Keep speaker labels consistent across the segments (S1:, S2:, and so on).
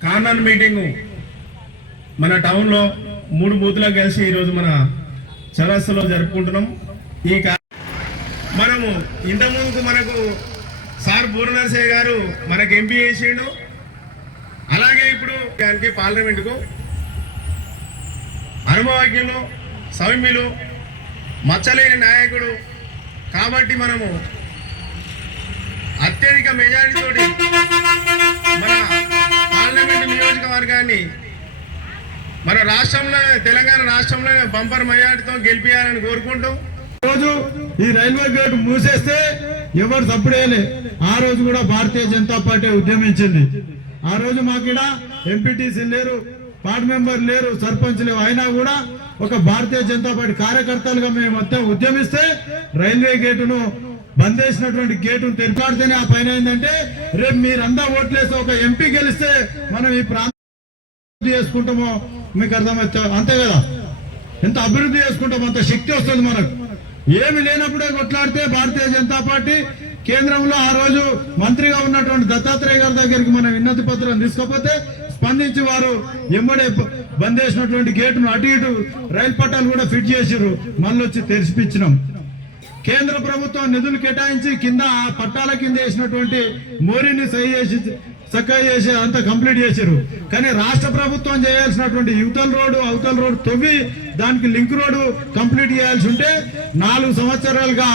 S1: కానన్ meeting మన టౌన్లో మూడు బూతులకు కలిసి ఈరోజు మన చరస్సులో జరుపుకుంటున్నాం. ఈ మనము ఇంతకుముందుకు మనకు సార్ పూర్ణనరసయ్య గారు మనకు ఎంపీ చేసిండు. అలాగే ఇప్పుడు దానికి పార్లమెంటుకు అనుభవజ్ఞులు సౌమ్యులు మచ్చలేని నాయకుడు కాబట్టి మనము అత్యధిక మెజారిటీతోటి నియోజకవర్గాన్ని మన రాష్ట్రంలో తెలంగాణ రాష్ట్రంలో బంపర్ మయాటితో గెలిపియాలని కోరుకుంటూ.
S2: రోజు ఈ రైల్వే గేట్ మూసేస్తే ఎవరు తప్పుడేయలే ఆ రోజు కూడా భారతీయ జనతా పార్టీ ఉద్యమించింది. ఆ రోజు మాకు ఎంపీటీసీ లేరు వార్డు మెంబర్ లేరు సర్పంచ్ లేవు. అయినా కూడా ఒక భారతీయ జనతా పార్టీ కార్యకర్తలుగా మేము మొత్తం ఉద్యమిస్తే రైల్వే గేటును బంద్ చేసినటువంటి గేటును తెరిపాడితేనే ఆ పైన ఏంటంటే రేపు మీరందా ఓట్లేస్తే ఒక ఎంపీ గెలిస్తే మనం ఈ ప్రాంతం చేసుకుంటామో మీకు అర్థమవుతా అంతే కదా? ఎంత అభివృద్ధి చేసుకుంటామో అంత శక్తి వస్తుంది మనకు. ఏమి లేనప్పుడే కొట్లాడితే భారతీయ జనతా పార్టీ కేంద్రంలో ఆ రోజు మంత్రిగా ఉన్నటువంటి దత్తాత్రేయ గారి దగ్గరికి మనం విన్నతి పత్రం తీసుకోకపోతే స్పందించి వారు ఎమ్మడే బంద్ చేసినటువంటి గేటును అటు ఇటు రైలు పట్టాలు కూడా ఫిట్ చేసిర్రు. మళ్ళీ వచ్చి తెరిచిపించినాం కేంద్ర ప్రభుత్వం నిధులు కేటాయించి కింద ఆ పట్టాల కింద వేసినటువంటి మోరీని సహి చేసి చక్కగా చేసి అంతా కంప్లీట్ చేశారు. కానీ రాష్ట్ర ప్రభుత్వం చేయాల్సినటువంటి యువతల రోడ్డు అవతల రోడ్డు తవ్వి దానికి లింక్ రోడ్డు కంప్లీట్ చేయాల్సి ఉంటే నాలుగు సంవత్సరాలుగా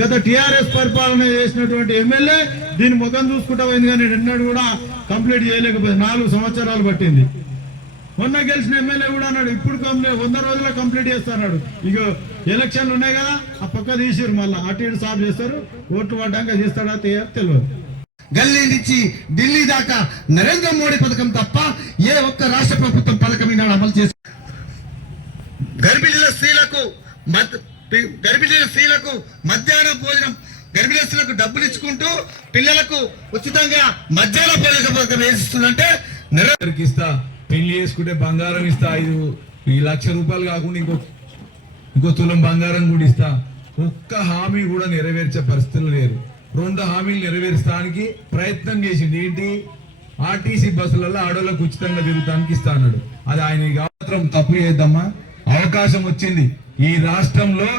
S2: గత టిఆర్ఎస్ పరిపాలన చేసినటువంటి ఎమ్మెల్యే దీని ముఖం చూసుకుంటా పోయింది కానీ నిన్నడు కూడా కంప్లీట్ చేయలేకపోయింది. నాలుగు సంవత్సరాలు పట్టింది. మొన్న గెలిచిన ఎమ్మెల్యే కూడా అన్నాడు ఇప్పుడు కంప్లీట్ వంద రోజుల్లో కంప్లీట్ చేస్తాడు ఇక ఎలక్షన్లు ఉన్నాయి కదా ఆ పక్క తీసిరు మళ్ళీ. అటు ఇటు సాఫ్ చేస్తారు ఓట్లు పడ్డాక చేస్తాడా తెలియదు
S3: గల్లీ నుంచి ఢిల్లీ దాకా నరేంద్ర మోడీ పథకం తప్ప ఏ ఒక్క రాష్ట్ర ప్రభుత్వం పథకం ఈనాడు అమలు చేసి గర్భిణీల స్త్రీలకు గర్భిణీల స్త్రీలకు మధ్యాహ్న భోజనం గర్భిణీ స్త్రీలకు డబ్బులు ఇచ్చుకుంటూ పిల్లలకు ఉచితంగా మధ్యాహ్న భోజన పథకం వేసిస్తుందంటే
S4: ఇస్తా పెళ్ళి చేసుకుంటే బంగారం ఇస్తా ఐదు ఈ లక్ష రూపాయలు కాకుండా ఇంకో ఇంకో తులం బంగారం కూడా ఇస్తా. ఒక్క హామీ కూడా నెరవేర్చే పరిస్థితులు లేరు రెండు హామీలు నెరవేర్చడానికి ప్రయత్నం చేసింది ఏంటి? ఆర్టీసీ బస్సులలో ఆడోళ్ళకు ఉచితంగా తిరుగుతానికి ఇస్తాడు అది ఆయన మాత్రం తప్పు చేద్దామా అవకాశం వచ్చింది. ఈ రాష్ట్రంలో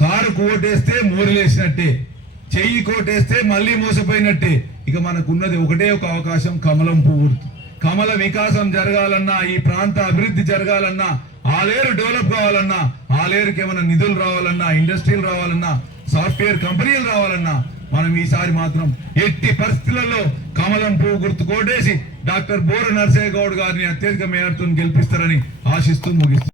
S4: కారు కోటేస్తే మోరులేసినట్టే చెయ్యి కోటేస్తే మళ్ళీ మోసపోయినట్టే. ఇక మనకున్నది ఒకటే ఒక అవకాశం కమలం పువ్వు. కమల వికాసం జరగాలన్నా ఈ ప్రాంత అభివృద్ధి జరగాలన్నా ఆలేరు డెవలప్ కావాలన్నా ఆలేరుకి ఏమైనా నిధులు రావాలన్నా ఇండస్ట్రీలు రావాలన్నా సాఫ్ట్వేర్ కంపెనీలు రావాలన్నా మనం ఈసారి మాత్రం ఎట్టి పరిస్థితులలో కమలం పువ్వు గుర్తు కోటేసి డాక్టర్ బోర నర్సయ్య గౌడ్ గారిని అత్యధిక మేయర్తో గెలిపిస్తారని ఆశిస్తూ ముగిస్తున్నాను